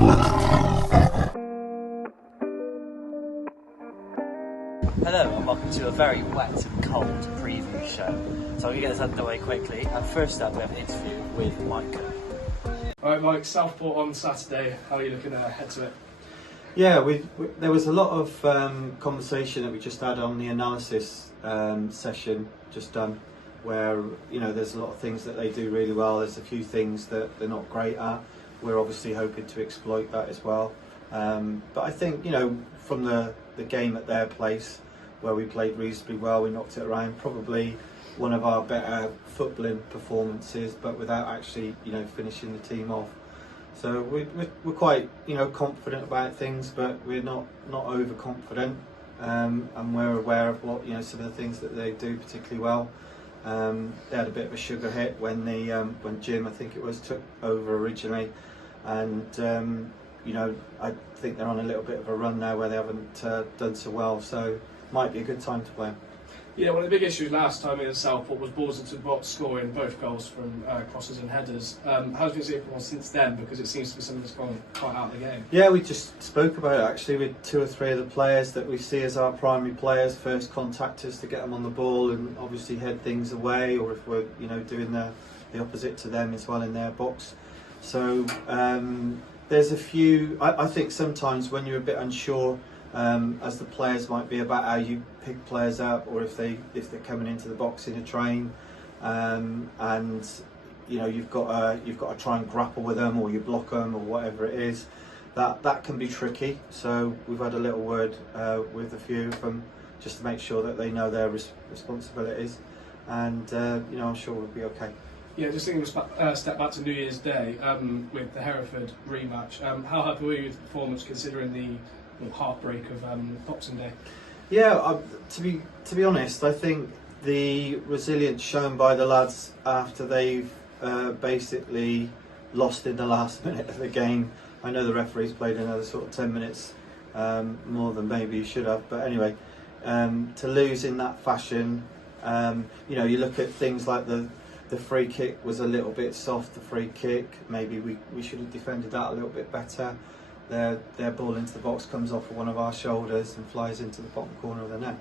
Hello and welcome to a very wet and cold preview show. So I'm going to get this underway quickly. And first up we have an interview with Mike. Alright Mike, Southport on Saturday, how are you looking ahead to it? Yeah, there was a lot of conversation that we just had on the analysis session just done, where there's a lot of things that they do really well. There's a few things that they're not great at. We're obviously hoping to exploit that as well. But I think from the game at their place, where we played reasonably well, we knocked it around. Probably one of our better footballing performances, but without actually finishing the team off. So we're quite confident about things, but we're not overconfident, and we're aware of what some of the things that they do particularly well. They had a bit of a sugar hit when Jim, I think it was, took over originally, and I think they're on a little bit of a run now where they haven't done so well. So might be a good time to play. Yeah, one of the big issues last time in Southport was balls into the box, scoring both goals from crosses and headers. How do you see it since then? Because it seems to be something that's gone quite out of the game. Yeah, we just spoke about it actually with 2 or 3 of the players that we see as our primary players, first contactors to get them on the ball and obviously head things away, or if we're doing the opposite to them as well in their box. So there's a few. I think sometimes when you're a bit unsure, as the players might be, about how you pick players up, or if they're coming into the box in a train, and you've got to try and grapple with them, or you block them, or whatever it is. That can be tricky. So we've had a little word with a few of them just to make sure that they know their responsibilities, and I'm sure we'll be okay. Yeah, just thinking step back to New Year's Day with the Hereford rematch. How happy were you with the performance, considering the heartbreak of Boxing Day? Yeah, to be honest, I think the resilience shown by the lads after they've basically lost in the last minute of the game. I know the referee's played another sort of 10 minutes more than maybe he should have, but anyway, to lose in that fashion, you look at things like the free kick was a little bit soft. The free kick, maybe we should have defended that a little bit better. Their ball into the box comes off of one of our shoulders and flies into the bottom corner of the net.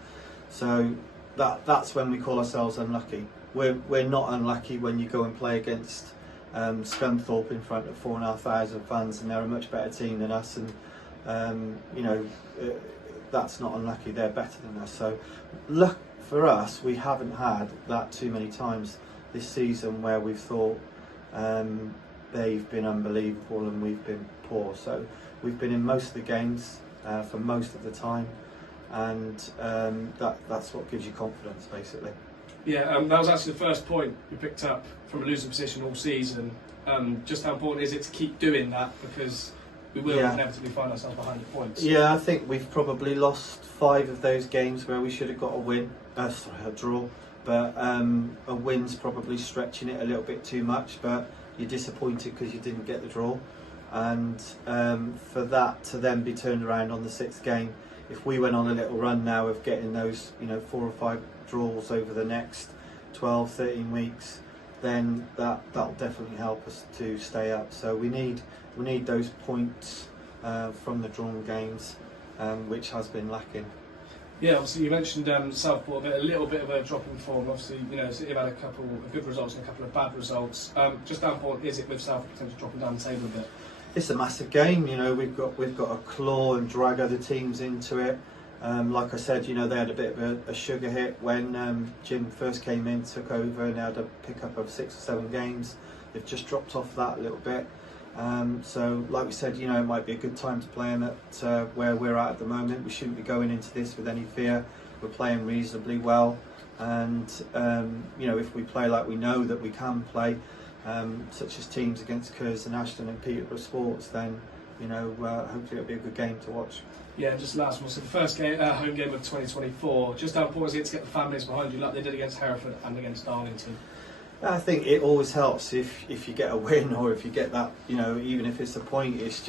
So that's when we call ourselves unlucky. We're not unlucky when you go and play against Scunthorpe in front of 4,500 fans, and they're a much better team than us, and that's not unlucky. They're better than us. So luck for us, we haven't had that too many times this season where we've thought they've been unbelievable and we've been poor. So we've been in most of the games for most of the time, and that's what gives you confidence, basically. Yeah, that was actually the first point we picked up from a losing position all season. Just how important is it to keep doing that, because we will inevitably find ourselves behind the points. Yeah, I think we've probably lost 5 of those games where we should have got a draw. But a win's probably stretching it a little bit too much, but you're disappointed because you didn't get the draw. And for that to then be turned around on the 6th game, if we went on a little run now of getting those 4 or 5 draws over the next 12, 13 weeks, then that'll definitely help us to stay up. So we need those points from the drawn games, which has been lacking. Yeah, obviously you mentioned Southport a little bit of a drop in form. Obviously, so you've had a couple of good results and a couple of bad results. Just how important is it with Southport potentially dropping down the table a bit? It's a massive game. We've got to claw and drag other teams into it. Like I said, they had a bit of a sugar hit when Jim first came in, took over, and they had a pickup of 6 or 7 games. They've just dropped off that a little bit. So, like we said, it might be a good time to play in at where we're at the moment. We shouldn't be going into this with any fear. We're playing reasonably well, and if we play like we know that we can play, such as teams against Curzon, Ashton and Peterborough Sports, then hopefully it'll be a good game to watch. Yeah, just last one. So the first home game of 2024. Just how important is it to get the fan base behind you, like they did against Hereford and against Darlington? I think it always helps if you get a win, or if you get that, even if it's a point, it's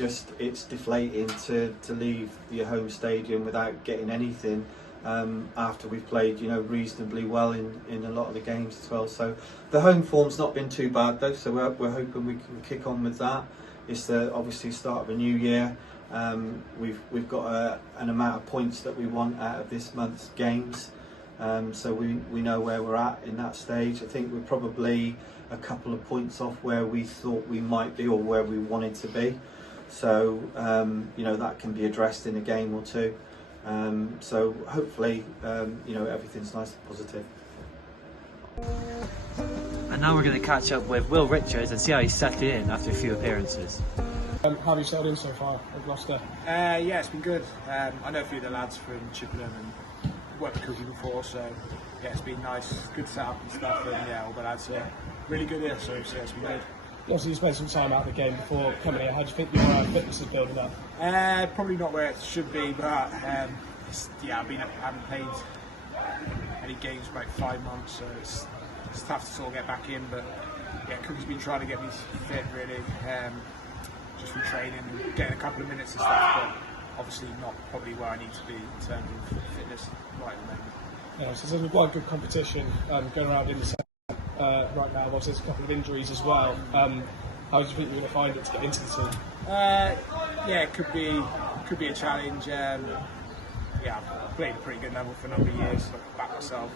deflating to leave your home stadium without getting anything after we've played reasonably well in a lot of the games as well. So the home form's not been too bad though, so we're hoping we can kick on with that. It's the obviously start of a new year. We've got an amount of points that we want out of this month's games, so we know where we're at in that stage. I think we're probably a couple of points off where we thought we might be or where we wanted to be. So that can be addressed in a game or two. So hopefully everything's nice and positive. And now we're going to catch up with Will Richards and see how he's settling in after a few appearances. How have you settled in so far at Gloucester? Yeah, it's been good. I know a few of the lads from Chippenham and worked with Cookie before, so yeah, it's been nice, good setup and stuff, and yeah, all the lads are really good here, so yeah, it's been good. Obviously, you spent some time out of the game before coming here. How do you think your fitness is building up? Probably not where it should be, but I haven't played any games for about 5 months, so it's tough to sort of get back in. But yeah, Cookie's been trying to get me fit really, just from training and getting a couple of minutes and stuff, but obviously not probably where I need to be in terms of fitness right at the moment. Yeah, so there's quite good competition going around in the right now. Obviously, there's a couple of injuries as well. How do you think you're going to find it to get into the team? Yeah, it could be a challenge. I've played a pretty good level for a number of years, so I can back myself.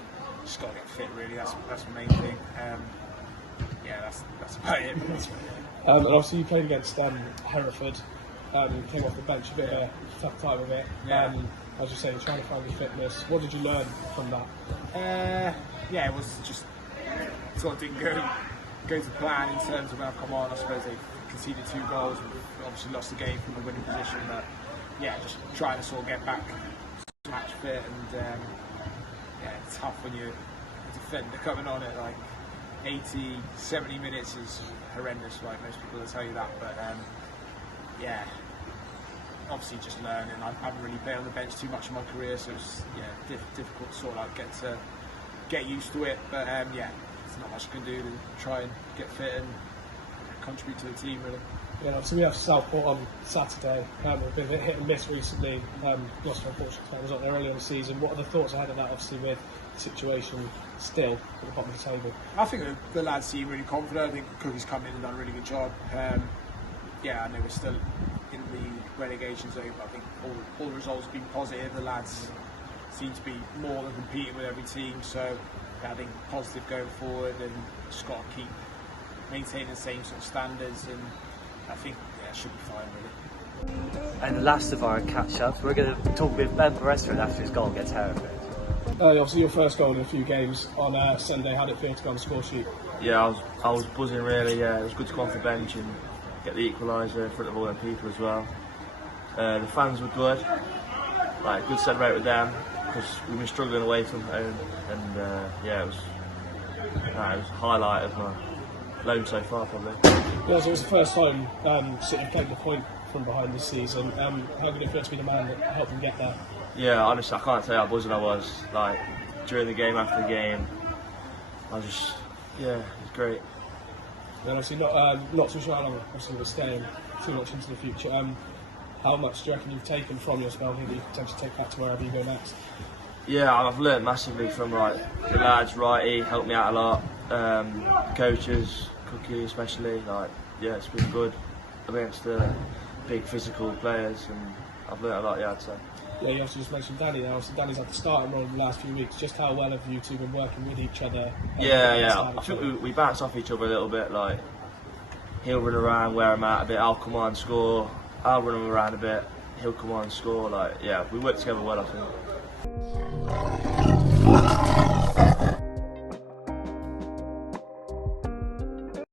Just got to get fit, really. That's the main thing. That's about it. And obviously, you played against Hereford. Came off the bench, a bit of a tough time of it. Yeah. As you say, you're trying to find your fitness. What did you learn from that? It was just sort of didn't go to plan in terms of when I've come on. I suppose they conceded 2 goals and obviously lost the game from the winning position, but yeah, just trying to sort of get back match fit, and it's tough when you're a defender coming on at like 80, 70 minutes is horrendous, right? Most people will tell you that, but obviously just learning. I haven't really played on the bench too much in my career, so it's difficult to sort of get used to it, but there's not much I can do to try and get fit and contribute to the team really. Yeah, so we have Southport on Saturday. We've been a bit hit and miss recently. Gloucester, unfortunately, was up there early in the season. What are the thoughts ahead of that, obviously, with the situation still at the bottom of the table? I think the lads seem really confident. I think Cookie's come in and done a really good job. I know we're still in the relegation zone, but I think all the results have been positive. The lads seem to be more than competing with every team, so I think positive going forward, and just got to keep maintaining the same sort of standards, and I think it should be fine really. And the last of our catch-ups, we're going to talk with Beresford after his goal against Hereford. Obviously, your first goal in a few games on Sunday. How did it feel to go on the score sheet? Yeah, I was buzzing really. Yeah, it was good to come off the bench and get the equaliser in front of all them people as well. The fans were good, like good celebrate with them because we've been struggling away from home, and it was a highlight of my loan so far probably. Yeah, so it was the first time City played the point from behind this season. How did it feel to be the man that helped them get there? Yeah, honestly, I can't tell you how buzzing I was. Like during the game, after the game, I was it was great. And obviously not too sure how long obviously we're staying too much into the future. How much do you reckon you've taken from your spell here that you can potentially take back to wherever you go next? Yeah, I've learnt massively from like the lads. Righty helped me out a lot. Coaches, Cookie especially. It's been good against the big physical players, and I've learnt a lot. Yeah, I'd say. Yeah, you also just mentioned Danny now. So Danny's had the starting role in the last few weeks. Just how well have you two been working with each other? I think we bounce off each other a little bit. Like he'll run around where I'm at a bit. I'll come on score. I'll run him around a bit. He'll come on score. We work together well, I think.